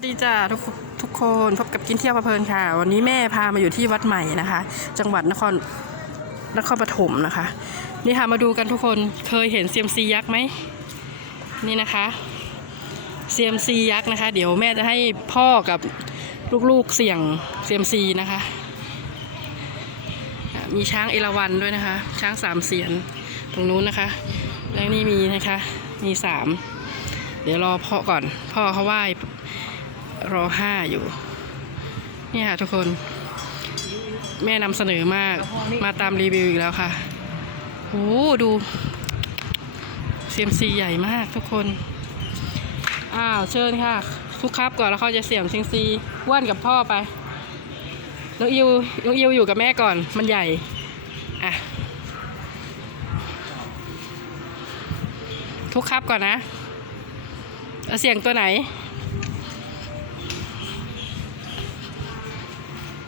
วัสดีจ้าทุกทุกคนพบกับกินเที่ยวเพลินค่ะ วันนี้แม่พามาอยู่ที่วัดใหม่นะคะ จังหวัดนครนครปฐมนะคะ นี่ค่ะมาดูกันทุกคนเคยเห็นเซียมซียักษ์ไหมนี่นะคะเซียมซียักษ์นะคะ เดี๋ยวแม่จะให้พ่อกับลูกๆเสี่ยงเซียมซีนะคะ มีช้างเอราวัณด้วยนะคะ ช้างสามเสียนตรงนู้นนะคะ แล้วนี่มีนะคะมีสามเดี๋ยวรอพ่อก่อน พ่อเขาไหว้ รอห้าอยู่ นี่ค่ะทุกคน แม่นำเสนอมากมาตามรีวิวอีกแล้วค่ะโอ้ดูเซียมซีใหญ่มากทุกคน อ้าว เชิญค่ะทุกครับก่อนแล้วเขาจะเสี่ยงเซียมซีว่านกับพ่อไปน้องอิวน้องอิวอยู่กับแม่ก่อนมันใหญ่ อะ ทุกครับก่อนนะเอาเสียงตัวไหน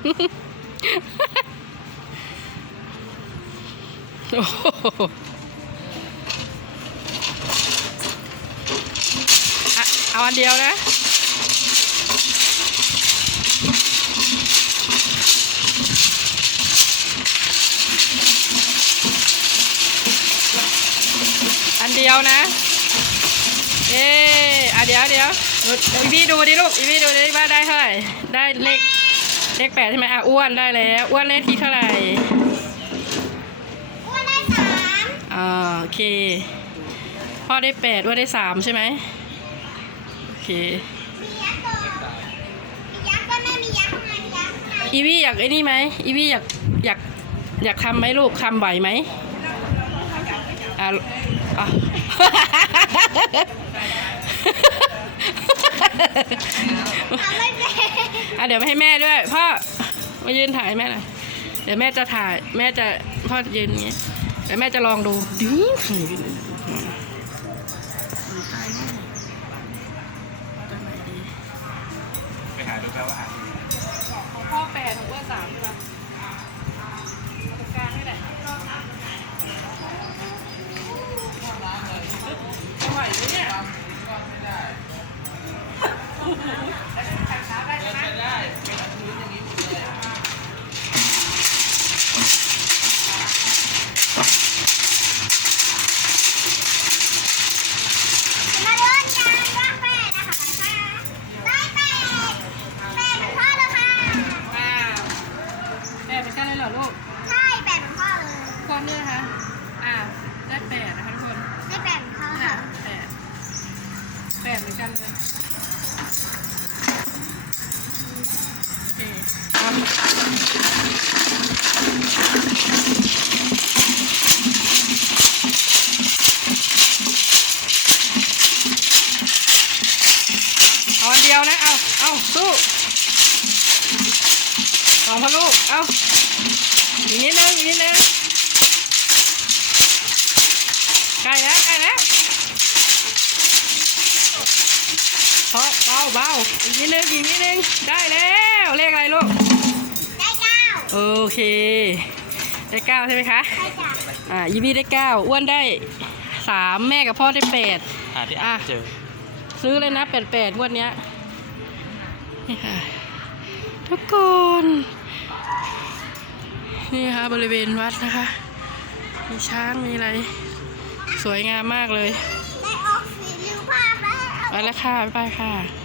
โอ้โหอะเอาอันเดียวนะอันเดียวนะ เอ๊อะเดี๋ยวเดี๋ยวอีพี่ดูดิลูก อีพี่ดูดิว่าได้เท่าไหร่ ได้เลข เลขแปดใช่ไหมอะอ้วนได้แล้วอ้วนเลขที่เท่าไหร่อ้วนได้สามอ่าโอเค พ่อได้แปดอ้วนได้สามใช่ไหมโอเคมียักษ์ตัวมียักษ์ก็แม่มียักษ์ข้างในมียักษ์ข้างในอีวี่อยากไอ้นี่ไหมอีวี่อยากอยากอยากทำไหมลูกทำไหวไหมอะอะ ทำไม่เป็นอะเดี๋ยวมาให้แม่ด้วยพ่อมายืนถ่ายแม่หน่อยเดี๋ยวแม่จะถ่ายแม่จะพ่อยืนอย่างงี้เดี๋ยวแม่จะลองดูดิ้งถ่ายกันถ่ายให้ตัวไหนดีไปหาดูแปลว่าหา ของพ่อแปดของเพื่อนสามใช่ปะตรงกลางนี่แหละจะไหวไหมเนี่ย มาเดินกันว่าง แปดนะคะได้แปดแปดเหมือนพ่อเลยค่ะอ้าวแปดเป็นกันเลย ดียวนะ เอาเอาสู้สองพันลูก เอาอีกนิดนึงอีกนิดนึงใกล้แล้วใกล้แล้วพอเบาเบาอีกนิดนึงอีกนิดนึงได้แล้วเลขอะไรลูก ได้เก้าโอเค ได้เก้าใช่ไหมคะได้จ้ะอ่ายีบีได้เก้าอ้วนได้สามแม่กับพ่อได้แปดหาที่อ่านเจอ ซื้อเลยนะแปดแปดงวดเนี้ย นี่ค่ะ ทุกคน นี่ค่ะบริเวณวัดนะคะ มีช้างมีอะไร สวยงามมากเลย ได้ออกสีริ้วภาพแล้วไปแล้วค่ะบ๊ายบายค่ะ